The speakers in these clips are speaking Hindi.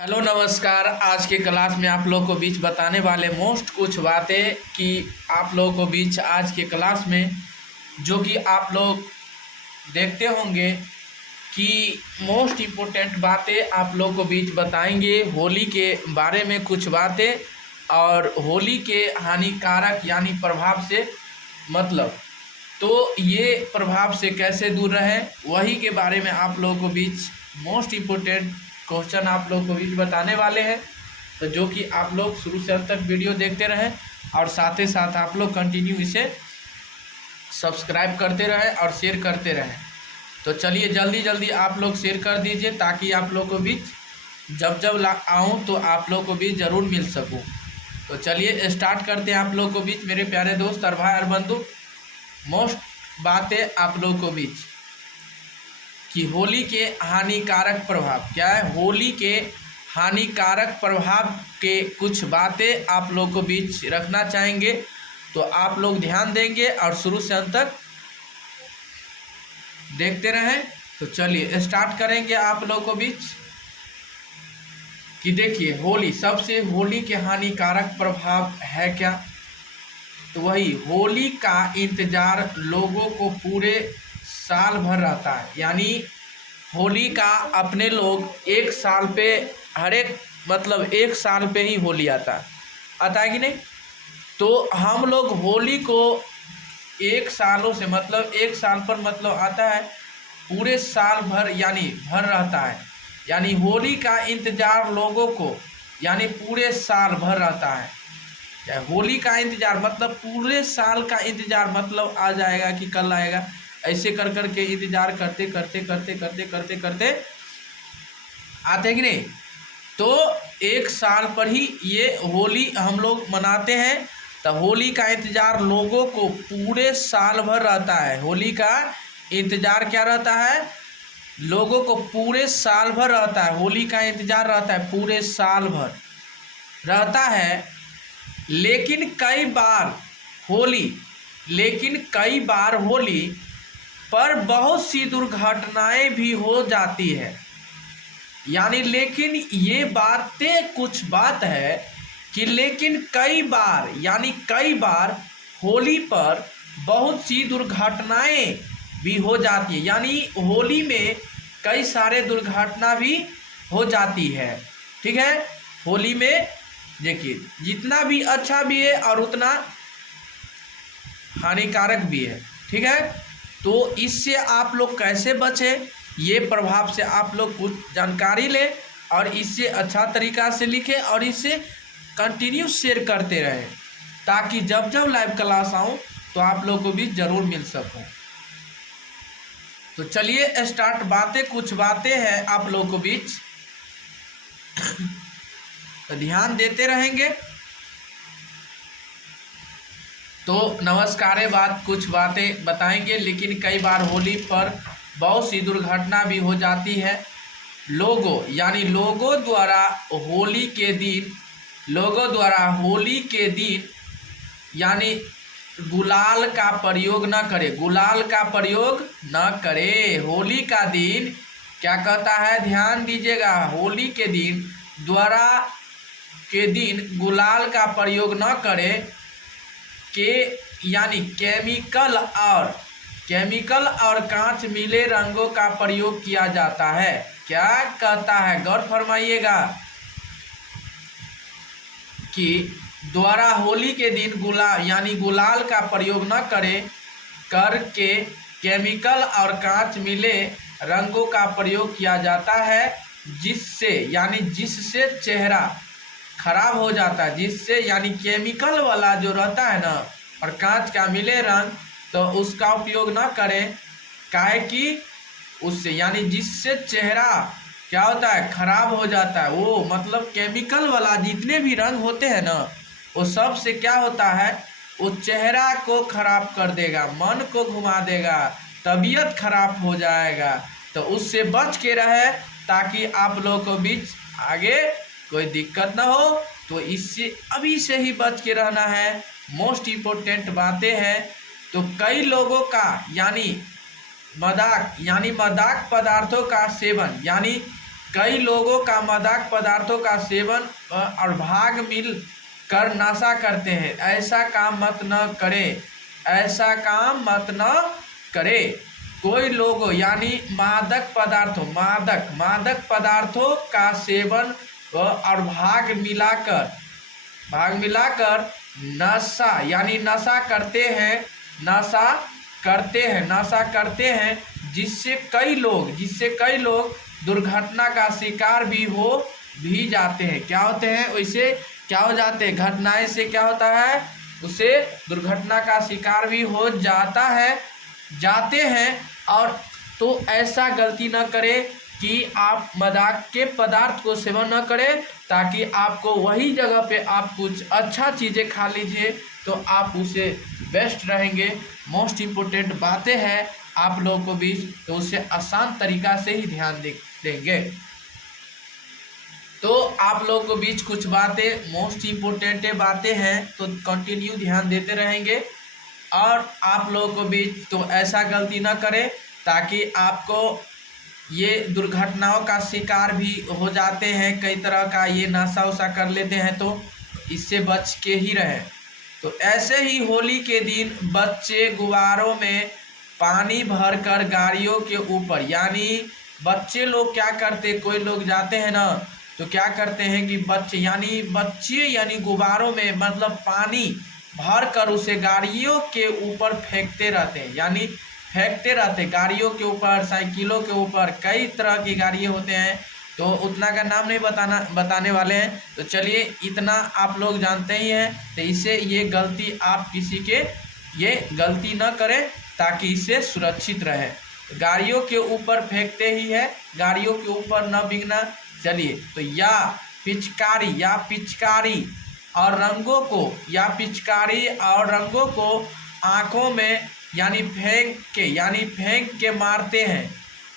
हेलो नमस्कार। आज के क्लास में आप लोगों को बीच बताने वाले मोस्ट कुछ बातें कि आप लोगों को बीच आज के क्लास में जो कि आप लोग देखते होंगे कि मोस्ट इम्पोर्टेंट बातें आप लोगों को बीच बताएंगे होली के बारे में कुछ बातें और होली के हानिकारक यानी प्रभाव से मतलब तो ये प्रभाव से कैसे दूर रहें वही के बारे में आप लोगों को बीच मोस्ट इम्पोर्टेंट क्वेश्चन आप लोग को भी बताने वाले हैं। तो जो कि आप लोग शुरू से अंत तक वीडियो देखते रहें और साथ ही साथ आप लोग कंटिन्यू इसे सब्सक्राइब करते रहें और शेयर करते रहें। तो चलिए जल्दी जल्दी आप लोग शेयर कर दीजिए ताकि आप लोग को भी जब जब आऊँ तो आप लोग को भी ज़रूर मिल सकूँ। तो चलिए स्टार्ट करते हैं आप लोग को बीच मेरे प्यारे दोस्त और भाई और बंधु मोस्ट बातें आप लोग को बीच कि होली के हानिकारक प्रभाव क्या है। होली के हानिकारक प्रभाव के कुछ बातें आप लोग को बीच रखना चाहेंगे तो आप लोग ध्यान देंगे और शुरू से अंत तक देखते रहें। तो चलिए स्टार्ट करेंगे आप लोग को बीच कि देखिए होली सबसे होली के हानिकारक प्रभाव है क्या। तो वही होली का इंतजार लोगों को पूरे साल भर रहता है, यानी होली का अपने लोग एक साल पे हर एक मतलब एक साल पे ही होली आता है कि नहीं। तो हम लोग होली को एक सालों से मतलब एक साल पर मतलब आता है पूरे साल भर यानी भर रहता है, यानी होली का इंतजार लोगों को यानी पूरे साल भर रहता है। होली का इंतजार मतलब पूरे साल का इंतजार मतलब आ जाएगा कि कल आएगा, ऐसे कर कर के इंतजार करते करते करते करते करते करते आते कि नहीं। तो एक साल पर ही ये होली हम लोग मनाते हैं। तो होली का इंतजार लोगों को पूरे साल भर रहता है। होली का इंतजार क्या रहता है, लोगों को पूरे साल भर रहता है। होली का इंतजार रहता है पूरे साल भर रहता है। लेकिन कई बार होली पर बहुत सी दुर्घटनाएं भी हो जाती है, यानी लेकिन ये बातें कुछ बात है कि लेकिन कई बार होली पर बहुत सी दुर्घटनाएं भी हो जाती है, यानी होली में कई सारे दुर्घटना भी हो जाती है। ठीक है, होली में देखिए जितना भी अच्छा भी है और उतना हानिकारक भी है। ठीक है, तो इससे आप लोग कैसे बचें ये प्रभाव से आप लोग कुछ जानकारी लें और इससे अच्छा तरीका से लिखें और इसे कंटिन्यू शेयर करते रहें ताकि जब जब लाइव क्लास आऊँ तो आप लोग को भी ज़रूर मिल सकूँ। तो चलिए स्टार्ट। कुछ बातें हैं आप लोग को बीच तो ध्यान देते रहेंगे। तो नमस्कार कुछ बातें बताएंगे, लेकिन कई बार होली पर बहुत सी दुर्घटना भी हो जाती है। लोगों द्वारा होली के दिन यानी गुलाल का प्रयोग न करे। होली का दिन क्या कहता है, ध्यान दीजिएगा, होली के दिन गुलाल का प्रयोग न करे के यानी केमिकल और कांच मिले रंगों का प्रयोग किया जाता है। क्या कहता है, गौर फरमाइएगा कि द्वारा होली के दिन गुलाल का प्रयोग न करके केमिकल और कांच मिले रंगों का प्रयोग किया जाता है, जिससे चेहरा खराब हो जाता है। जिससे यानी केमिकल वाला जो रहता है ना और कांच का मिले रंग, तो उसका उपयोग ना करें। काहे कि उससे यानी जिससे चेहरा क्या होता है, खराब हो जाता है। वो मतलब केमिकल वाला जितने भी रंग होते हैं ना वो सब से क्या होता है, वो चेहरा को खराब कर देगा, मन को घुमा देगा, तबीयत खराब हो जाएगा। तो उससे बच के रहे ताकि आप लोगों को बीच आगे कोई दिक्कत ना हो। तो इससे अभी से ही बच के रहना है। मोस्ट इम्पोर्टेंट बातें हैं। तो कई लोगों का यानी मदाक पदार्थों का सेवन यानी कई लोगों का मादक पदार्थों का सेवन और भाग मिल कर नशा करते हैं। ऐसा काम मत न करें, ऐसा काम मत न करें। कोई लोगों यानी मादक पदार्थों का सेवन और भाग मिलाकर नशा यानी नशा करते हैं जिससे कई लोग दुर्घटना का शिकार भी जाते हैं। क्या होते हैं? वैसे क्या हो जाते हैं? घटनाएं से क्या होता है? उसे दुर्घटना का शिकार भी हो जाते हैं। और तो ऐसा गलती न करें कि आप मादक के पदार्थ को सेवन न करें, ताकि आपको वही जगह पे आप कुछ अच्छा चीज़ें खा लीजिए तो आप उसे बेस्ट रहेंगे। मोस्ट इम्पोर्टेंट बातें हैं आप लोगों को बीच, तो उसे आसान तरीका से ही ध्यान देंगे। तो आप लोगों को बीच कुछ बातें मोस्ट इम्पोर्टेंट बातें हैं, तो कंटिन्यू ध्यान देते रहेंगे। और आप लोगों को बीच तो ऐसा गलती ना करें ताकि आपको ये दुर्घटनाओं का शिकार भी हो जाते हैं, कई तरह का ये नशा उशा कर लेते हैं, तो इससे बच के ही रहें। तो ऐसे ही होली के दिन बच्चे गुब्बारों में पानी भरकर गाड़ियों के ऊपर, यानी बच्चे लोग क्या करते, कोई लोग जाते हैं ना तो क्या करते हैं कि बच्चे यानी गुब्बारों में मतलब पानी भर कर उसे गाड़ियों के ऊपर फेंकते रहते हैं, गाड़ियों के ऊपर, साइकिलों के ऊपर, कई तरह की गाड़ियाँ होते हैं, तो उतना का नाम नहीं बताने वाले हैं। तो चलिए इतना आप लोग जानते ही हैं, तो इससे ये गलती आप किसी के ये गलती न करें ताकि इससे सुरक्षित रहे। गाड़ियों के ऊपर फेंकते ही है, गाड़ियों के ऊपर न बिगना। चलिए तो या पिचकारी और रंगों को आँखों में फेंक के मारते हैं,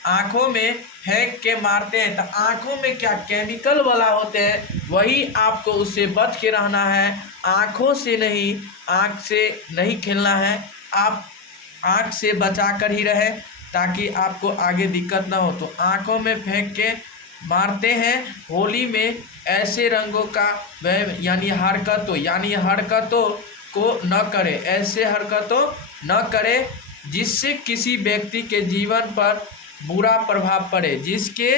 आँखों में फेंक के मारते हैं। तो आँखों में क्या केमिकल वाला होते हैं, वही आपको उससे बच के रहना है। आँख से नहीं खेलना है, आप आँख से बचा कर ही रहे ताकि आपको आगे दिक्कत ना हो। तो आँखों में फेंक के मारते हैं। होली में ऐसे रंगों का हरकतों को न करें, ऐसे हरकतों न करें जिससे किसी व्यक्ति के जीवन पर बुरा प्रभाव पड़े, जिसके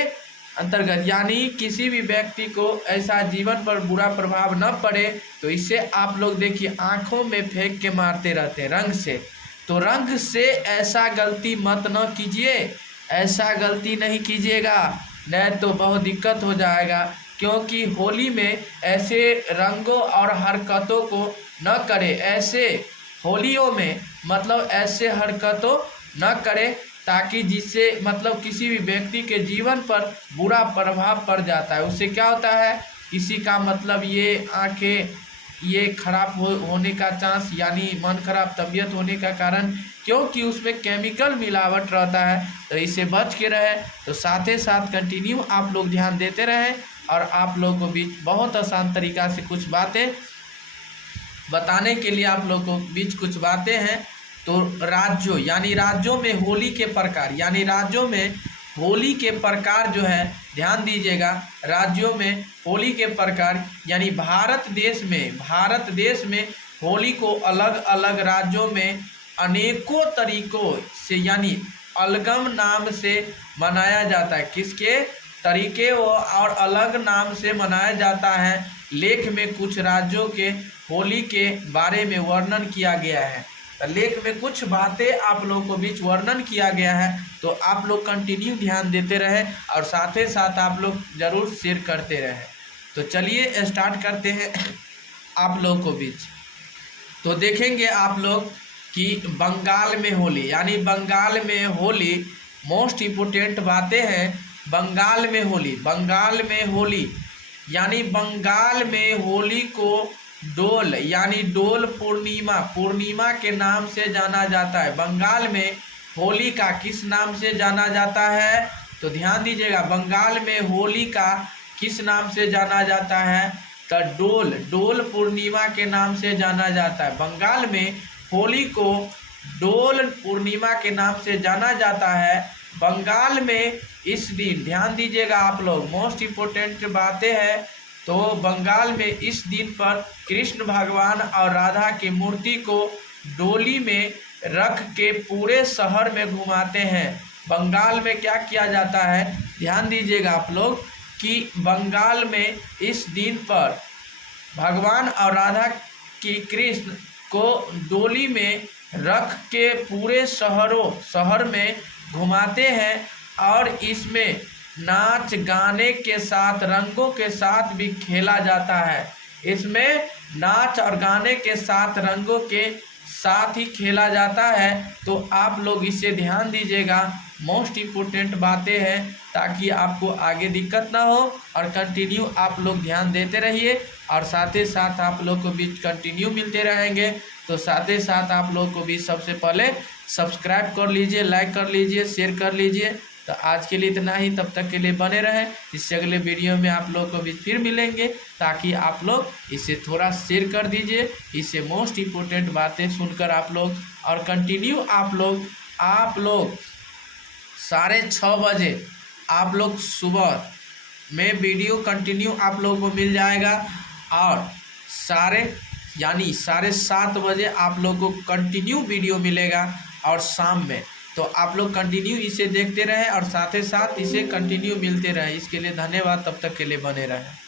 अंतर्गत यानी किसी भी व्यक्ति को ऐसा जीवन पर बुरा प्रभाव न पड़े। तो इससे आप लोग देखिए आँखों में फेंक के मारते रहते हैं रंग से। तो रंग से ऐसा गलती मत न कीजिए, ऐसा गलती नहीं कीजिएगा, नहीं तो बहुत दिक्कत हो जाएगा। क्योंकि होली में ऐसे रंगों और हरकतों को न करें, ऐसे होलियों में मतलब ऐसे हरकतों न करें ताकि जिससे मतलब किसी भी व्यक्ति के जीवन पर बुरा प्रभाव पड़ जाता है। उससे क्या होता है, किसी का मतलब ये आंखें ये खराब होने का चांस, यानी मन खराब, तबीयत होने का कारण, क्योंकि उसमें केमिकल मिलावट रहता है। तो इससे बच के रहे। तो साथ ही साथ कंटिन्यू आप लोग ध्यान देते रहें। और आप लोगों को बीच बहुत आसान तरीका से कुछ बातें बताने के लिए आप लोगों को बीच कुछ बातें हैं। तो राज्यों में होली के प्रकार जो है ध्यान दीजिएगा। राज्यों में होली के प्रकार यानी भारत देश में होली को अलग अलग राज्यों में अनेकों तरीकों से यानी अलगम नाम से मनाया जाता है। किसके तरीके और अलग नाम से मनाया जाता है। लेख में कुछ राज्यों के होली के बारे में वर्णन किया गया है। लेख में कुछ बातें आप लोगों को बीच वर्णन किया गया है। तो आप लोग कंटिन्यू ध्यान देते रहे और साथ ही साथ आप लोग ज़रूर शेयर करते रहे। तो चलिए स्टार्ट करते हैं आप लोगों को बीच। तो देखेंगे आप लोग कि बंगाल में होली मोस्ट इम्पोर्टेंट बातें हैं। बंगाल में होली को डोल पूर्णिमा के नाम से जाना जाता है। बंगाल में होली का किस नाम से जाना जाता है, तो ध्यान दीजिएगा। बंगाल में होली का किस नाम से जाना जाता है, तो डोल पूर्णिमा के नाम से जाना जाता है। बंगाल में होली को डोल पूर्णिमा के नाम से जाना जाता है। बंगाल में इस दिन ध्यान दीजिएगा आप लोग, मोस्ट इम्पोर्टेंट बातें हैं। तो बंगाल में इस दिन पर कृष्ण भगवान और राधा की मूर्ति को डोली में रख के पूरे शहर में घुमाते हैं। बंगाल में क्या किया जाता है, ध्यान दीजिएगा आप लोग कि बंगाल में इस दिन पर भगवान और राधा की कृष्ण को डोली में रख के पूरे शहर में घुमाते हैं और इसमें नाच गाने के साथ रंगों के साथ भी खेला जाता है। इसमें नाच और गाने के साथ रंगों के साथ ही खेला जाता है। तो आप लोग इसे ध्यान दीजिएगा, मोस्ट इम्पोर्टेंट बातें हैं ताकि आपको आगे दिक्कत ना हो। और कंटिन्यू आप लोग ध्यान देते रहिए और साथ ही साथ आप लोग को भी कंटिन्यू मिलते रहेंगे। तो साथ ही साथ आप लोग को भी सबसे पहले सब्सक्राइब कर लीजिए, लाइक कर लीजिए, शेयर कर लीजिए। तो आज के लिए इतना ही, तब तक के लिए बने रहें। इससे अगले वीडियो में आप लोग को भी फिर मिलेंगे, ताकि आप लोग इसे थोड़ा शेयर कर दीजिए। इससे मोस्ट इम्पोर्टेंट बातें सुनकर आप लोग और कंटिन्यू आप लोग 6:30 बजे आप लोग सुबह में वीडियो कंटिन्यू आप लोगों को मिल जाएगा और 7:30 बजे आप लोगों को कंटिन्यू वीडियो मिलेगा और शाम में। तो आप लोग कंटिन्यू इसे देखते रहें और साथ ही साथ इसे कंटिन्यू मिलते रहें। इसके लिए धन्यवाद, तब तक के लिए बने रहें।